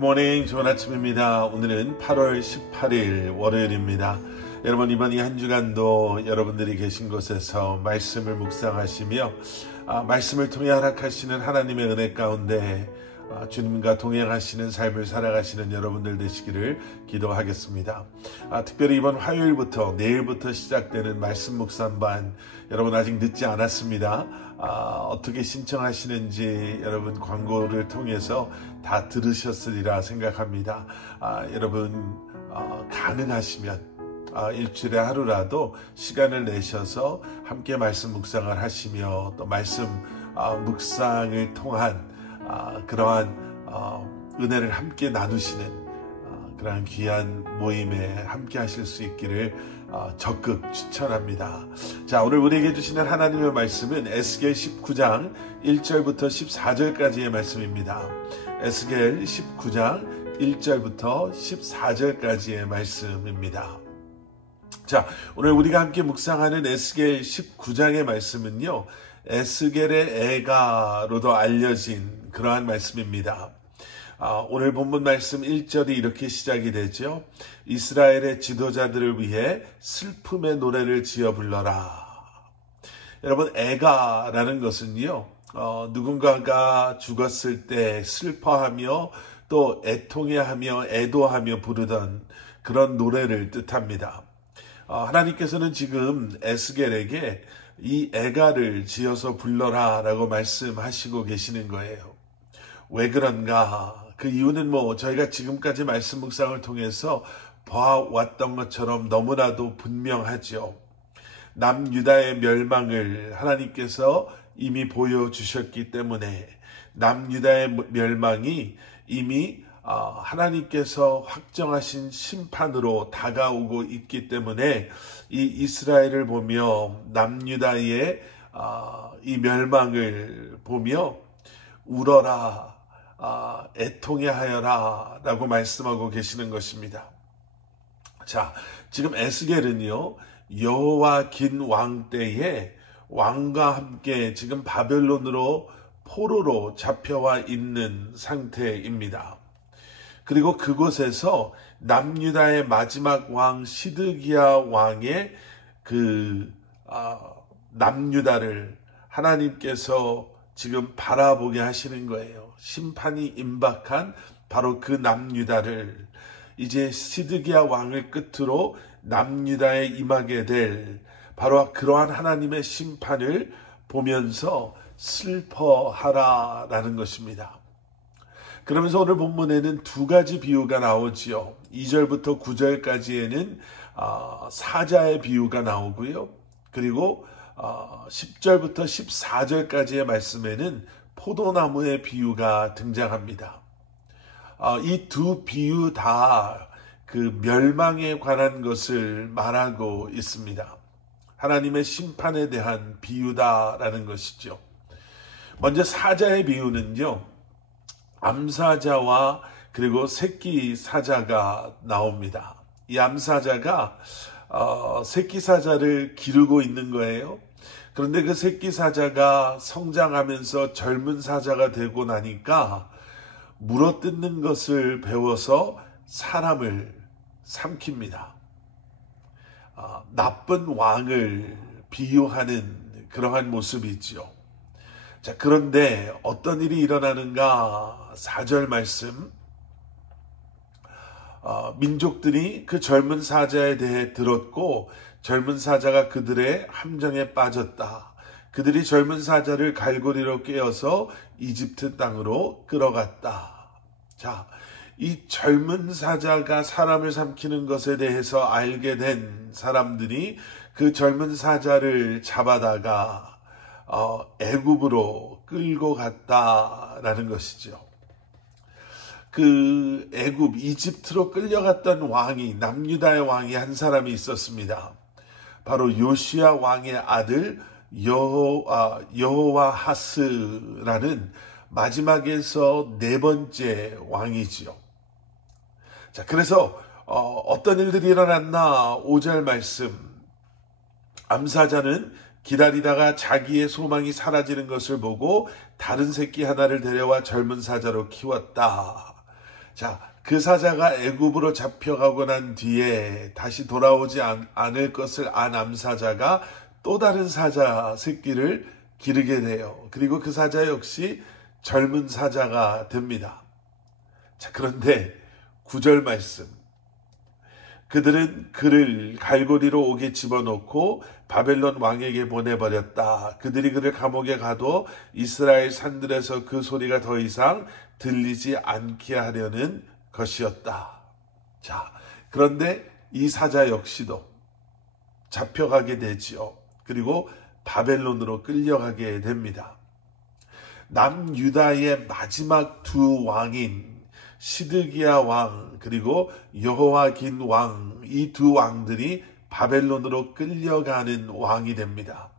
굿모닝, 좋은 아침입니다. 오늘은 8월 18일 월요일입니다. 여러분, 이번 이 한 주간도 여러분들이 계신 곳에서 말씀을 묵상하시며 말씀을 통해 허락하시는 하나님의 은혜 가운데 주님과 동행하시는 삶을 살아가시는 여러분들 되시기를 기도하겠습니다. 특별히 이번 화요일부터 내일부터 시작되는 말씀 묵상반, 여러분 아직 늦지 않았습니다. 어떻게 신청하시는지 여러분 광고를 통해서 다 들으셨으리라 생각합니다. 여러분 가능하시면 일주일에 하루라도 시간을 내셔서 함께 말씀 묵상을 하시며 또 말씀 묵상을 통한 그러한 은혜를 함께 나누시는 그러한 귀한 모임에 함께 하실 수 있기를 적극 추천합니다. 자, 오늘 우리에게 주시는 하나님의 말씀은 에스겔 19장 1절부터 14절까지의 말씀입니다. 에스겔 19장 1절부터 14절까지의 말씀입니다. 자, 오늘 우리가 함께 묵상하는 에스겔 19장의 말씀은요, 에스겔의 애가로도 알려진 그러한 말씀입니다. 오늘 본문 말씀 1절이 이렇게 시작이 되죠. 이스라엘의 지도자들을 위해 슬픔의 노래를 지어 불러라. 여러분, 애가라는 것은요, 누군가가 죽었을 때 슬퍼하며 또 애통해하며 애도하며 부르던 그런 노래를 뜻합니다. 하나님께서는 지금 에스겔에게 이 애가를 지어서 불러라 라고 말씀하시고 계시는 거예요. 왜 그런가? 그 이유는 저희가 지금까지 말씀 묵상을 통해서 봐왔던 것처럼 너무나도 분명하죠. 남유다의 멸망을 하나님께서 이미 보여주셨기 때문에 남유다의 멸망이 이미 하나님께서 확정하신 심판으로 다가오고 있기 때문에 이 이스라엘을 보며 남유다의 이 멸망을 보며 울어라, 애통해 하여라 라고 말씀하고 계시는 것입니다. 자, 지금 에스겔은요, 여호와긴 왕 때에 왕과 함께 지금 바벨론으로 포로로 잡혀와 있는 상태입니다. 그리고 그곳에서 남유다의 마지막 왕 시드기야 왕의 남유다를 하나님께서 지금 바라보게 하시는 거예요. 심판이 임박한 바로 그 남유다를 이제 시드기야 왕을 끝으로 남유다에 임하게 될 바로 그러한 하나님의 심판을 보면서 슬퍼하라라는 것입니다. 그러면서 오늘 본문에는 두 가지 비유가 나오지요. 2절부터 9절까지에는 사자의 비유가 나오고요. 그리고 10절부터 14절까지의 말씀에는 포도나무의 비유가 등장합니다. 이 두 비유 다 그 멸망에 관한 것을 말하고 있습니다. 하나님의 심판에 대한 비유다라는 것이죠. 먼저 사자의 비유는요, 암사자와 그리고 새끼 사자가 나옵니다. 이 암사자가 새끼 사자를 기르고 있는 거예요. 그런데 그 새끼 사자가 성장하면서 젊은 사자가 되고 나니까 물어뜯는 것을 배워서 사람을 삼킵니다. 나쁜 왕을 비유하는 그러한 모습이지요. 자, 그런데 어떤 일이 일어나는가? 4절 말씀. 민족들이 그 젊은 사자에 대해 들었고 젊은 사자가 그들의 함정에 빠졌다. 그들이 젊은 사자를 갈고리로 꿰어서 이집트 땅으로 끌어갔다. 자, 이 젊은 사자가 사람을 삼키는 것에 대해서 알게 된 사람들이 그 젊은 사자를 잡아다가 애굽으로 끌고 갔다라는 것이죠. 그 애굽 이집트로 끌려갔던 왕이 남유다의 왕이 한 사람이 있었습니다. 바로 요시야 왕의 아들 여호와하스라는 마지막에서 네 번째 왕이지요. 자, 그래서 어떤 일들이 일어났나? 5절 말씀. 암사자는 기다리다가 자기의 소망이 사라지는 것을 보고 다른 새끼 하나를 데려와 젊은 사자로 키웠다. 자, 그 사자가 애굽으로 잡혀가고 난 뒤에 다시 돌아오지 않을 것을 안 암사자가 또 다른 사자 새끼를 기르게 돼요. 그리고 그 사자 역시 젊은 사자가 됩니다. 자, 그런데 9절 말씀. 그들은 그를 갈고리로 옥에 집어넣고 바벨론 왕에게 보내버렸다. 그들이 그를 감옥에 가둬 이스라엘 산들에서 그 소리가 더 이상 들리지 않게 하려는 것이었다. 자, 그런데 이 사자 역시도 잡혀가게 되지요. 그리고 바벨론으로 끌려가게 됩니다. 남유다의 마지막 두 왕인 시드기야 왕 그리고 여호와긴 왕, 이 두 왕들이 바벨론으로 끌려가는 왕이 됩니다.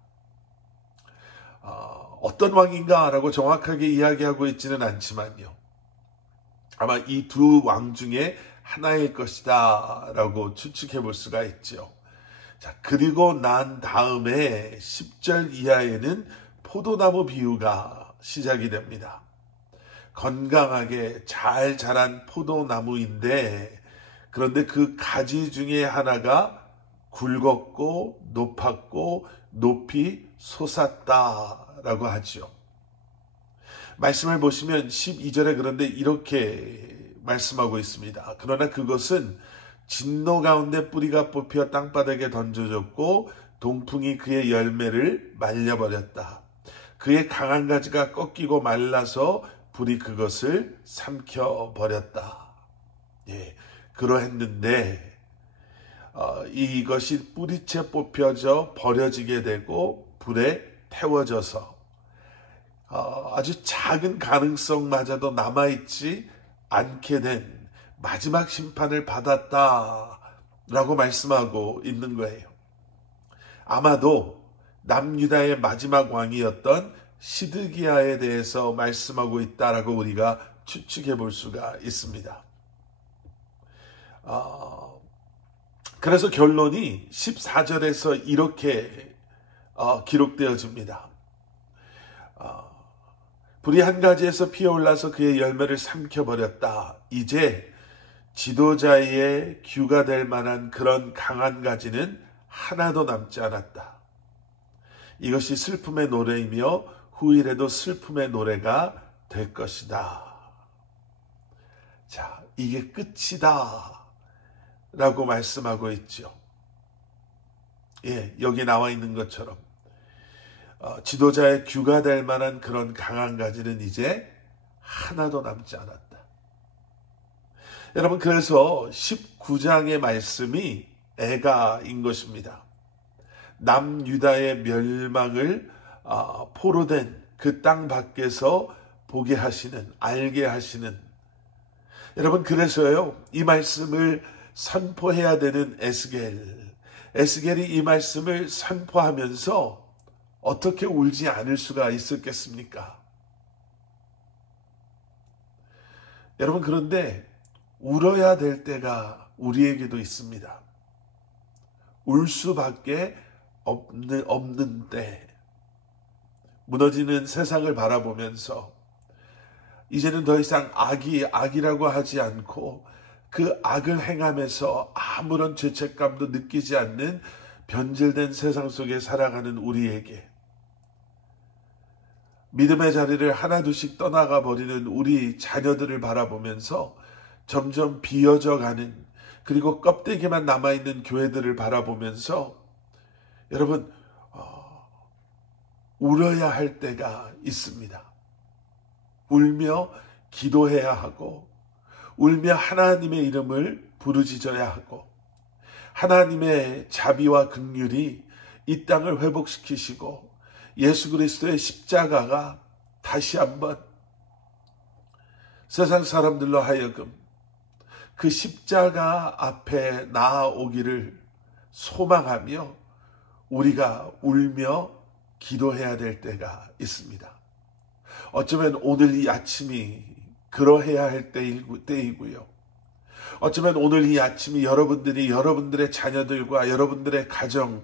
어떤 왕인가라고 정확하게 이야기하고 있지는 않지만요. 아마 이 두 왕 중에 하나일 것이다 라고 추측해 볼 수가 있죠. 자, 그리고 난 다음에 10절 이하에는 포도나무 비유가 시작이 됩니다. 건강하게 잘 자란 포도나무인데 그런데 그 가지 중에 하나가 굵었고 높았고 높이 솟았다라고 하죠. 말씀을 보시면 12절에 그런데 이렇게 말씀하고 있습니다. 그러나 그것은 진노 가운데 뿌리가 뽑혀 땅바닥에 던져졌고 동풍이 그의 열매를 말려버렸다. 그의 강한 가지가 꺾이고 말라서 불이 그것을 삼켜버렸다. 예, 그러했는데 이것이 뿌리채 뽑혀져 버려지게 되고 불에 태워져서 아주 작은 가능성마저도 남아있지 않게 된 마지막 심판을 받았다라고 말씀하고 있는 거예요. 아마도 남유다의 마지막 왕이었던 시드기야에 대해서 말씀하고 있다라고 우리가 추측해 볼 수가 있습니다. 그래서 결론이 14절에서 이렇게 기록되어집니다. 불이 한 가지에서 피어올라서 그의 열매를 삼켜버렸다. 이제 지도자의 규가 될 만한 그런 강한 가지는 하나도 남지 않았다. 이것이 슬픔의 노래이며 후일에도 슬픔의 노래가 될 것이다. 자, 이게 끝이다 라고 말씀하고 있죠. 예, 여기 나와 있는 것처럼 지도자의 규가 될 만한 그런 강한 가지는 이제 하나도 남지 않았다. 여러분, 그래서 19장의 말씀이 애가인 것입니다. 남유다의 멸망을 포로된 그 땅 밖에서 보게 하시는, 알게 하시는, 여러분, 그래서요 이 말씀을 선포해야 되는 에스겔이 이 말씀을 선포하면서 어떻게 울지 않을 수가 있었겠습니까? 여러분, 그런데 울어야 될 때가 우리에게도 있습니다. 울 수밖에 없는 때, 무너지는 세상을 바라보면서 이제는 더 이상 악이라고 하지 않고 그 악을 행하면서 아무런 죄책감도 느끼지 않는 변질된 세상 속에 살아가는 우리에게 믿음의 자리를 하나둘씩 떠나가 버리는 우리 자녀들을 바라보면서 점점 비어져 가는, 그리고 껍데기만 남아있는 교회들을 바라보면서 여러분 울어야 할 때가 있습니다. 울며 기도해야 하고 울며 하나님의 이름을 부르짖어야 하고 하나님의 자비와 긍휼이 이 땅을 회복시키시고 예수 그리스도의 십자가가 다시 한번 세상 사람들로 하여금 그 십자가 앞에 나아오기를 소망하며 우리가 울며 기도해야 될 때가 있습니다. 어쩌면 오늘 이 아침이 그러해야 할 때이고요. 어쩌면 오늘 이 아침이 여러분들이 여러분들의 자녀들과 여러분들의 가정,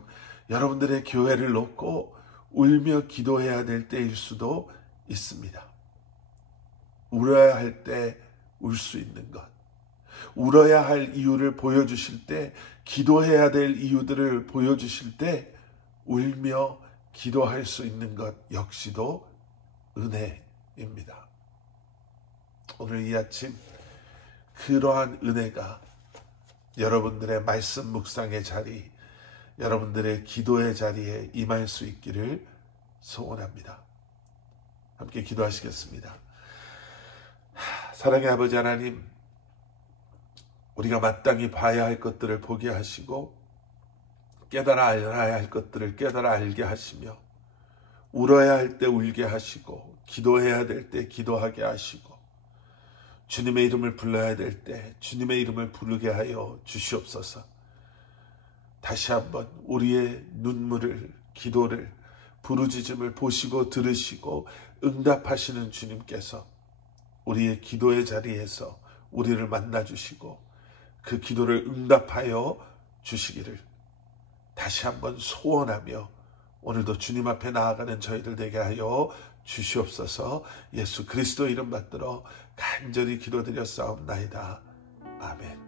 여러분들의 교회를 놓고 울며 기도해야 될 때일 수도 있습니다. 울어야 할 때 울 수 있는 것, 울어야 할 이유를 보여주실 때, 기도해야 될 이유들을 보여주실 때 울며 기도할 수 있는 것 역시도 은혜입니다. 오늘 이 아침 그러한 은혜가 여러분들의 말씀 묵상의 자리, 여러분들의 기도의 자리에 임할 수 있기를 소원합니다. 함께 기도하시겠습니다. 사랑의 아버지 하나님, 우리가 마땅히 봐야 할 것들을 보게 하시고 깨달아 알아야 할 것들을 깨달아 알게 하시며 울어야 할 때 울게 하시고 기도해야 될 때 기도하게 하시고 주님의 이름을 불러야 될 때 주님의 이름을 부르게 하여 주시옵소서. 다시 한번 우리의 눈물을, 기도를, 부르짖음을 보시고 들으시고 응답하시는 주님께서 우리의 기도의 자리에서 우리를 만나주시고 그 기도를 응답하여 주시기를 다시 한번 소원하며 오늘도 주님 앞에 나아가는 저희들 되게 하여 주시옵소서. 예수 그리스도 이름 받들어 간절히 기도드렸사옵나이다. 아멘.